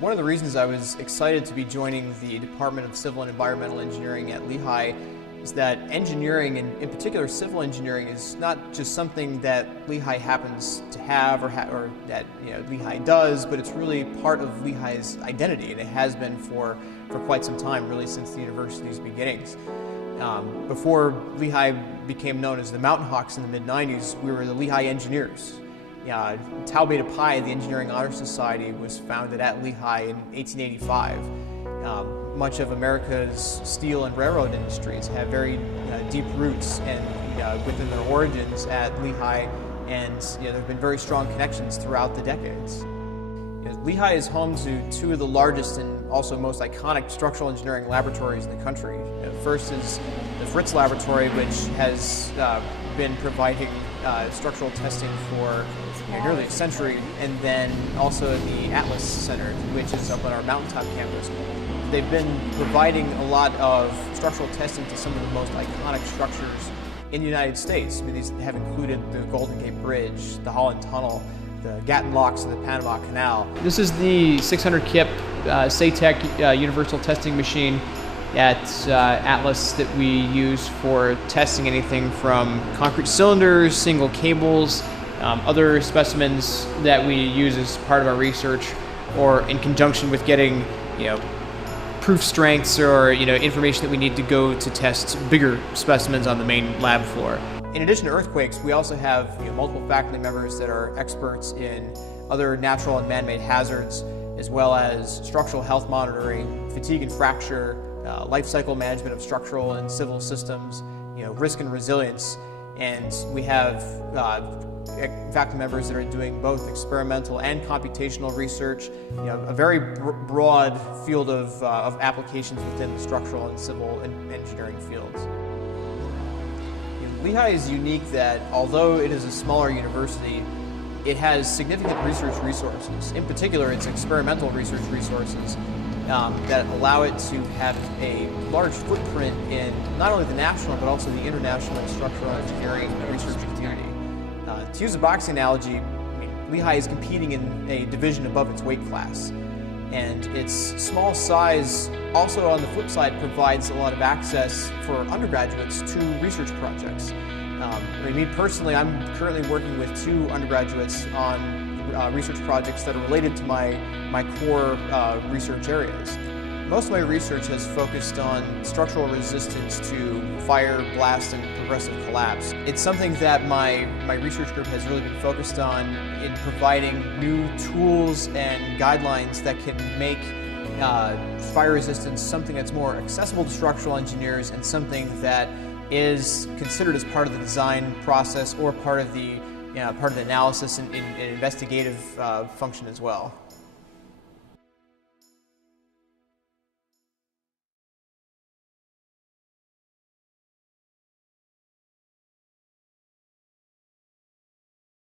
One of the reasons I was excited to be joining the Department of Civil and Environmental Engineering at Lehigh is that engineering, and in particular civil engineering, is not just something that Lehigh happens to have or that Lehigh does, but it's really part of Lehigh's identity, and it has been for quite some time, really since the university's beginnings. Before Lehigh became known as the Mountain Hawks in the mid-90s, we were the Lehigh Engineers. Tau Beta Pi, the Engineering Honor Society, was founded at Lehigh in 1885. Much of America's steel and railroad industries have very deep roots and within their origins at Lehigh, and there have been very strong connections throughout the decades. Lehigh is home to two of the largest and also most iconic structural engineering laboratories in the country. First is the Fritz Laboratory, which has been providing structural testing for nearly a century, and then also the Atlas Center, which is up on our mountaintop campus. They've been providing a lot of structural testing to some of the most iconic structures in the United States. These have included the Golden Gate Bridge, the Holland Tunnel, the Gatton Locks, and the Panama Canal. This is the 600 kip SATEC universal testing machine at Atlas that we use for testing anything from concrete cylinders, single cables, other specimens that we use as part of our research, or in conjunction with getting proof strengths or information that we need to go to test bigger specimens on the main lab floor. In addition to earthquakes, we also have multiple faculty members that are experts in other natural and man-made hazards, as well as structural health monitoring, fatigue and fracture, life cycle management of structural and civil systems, risk and resilience. And we have faculty members that are doing both experimental and computational research, a very broad field of applications within the structural and civil and engineering fields. Lehigh is unique that although it is a smaller university, it has significant research resources. In particular, its experimental research resources that allow it to have a large footprint in not only the national but also the international structural engineering research community. To use a boxing analogy, Lehigh is competing in a division above its weight class, and its small size also, on the flip side, provides a lot of access for undergraduates to research projects. Me personally, I'm currently working with two undergraduates on research projects that are related to my core research areas. Most of my research has focused on structural resistance to fire, blast, and progressive collapse. It's something that my research group has really been focused on in providing new tools and guidelines that can make fire resistance something that's more accessible to structural engineers and something that is considered as part of the design process or part of the analysis and investigative function as well.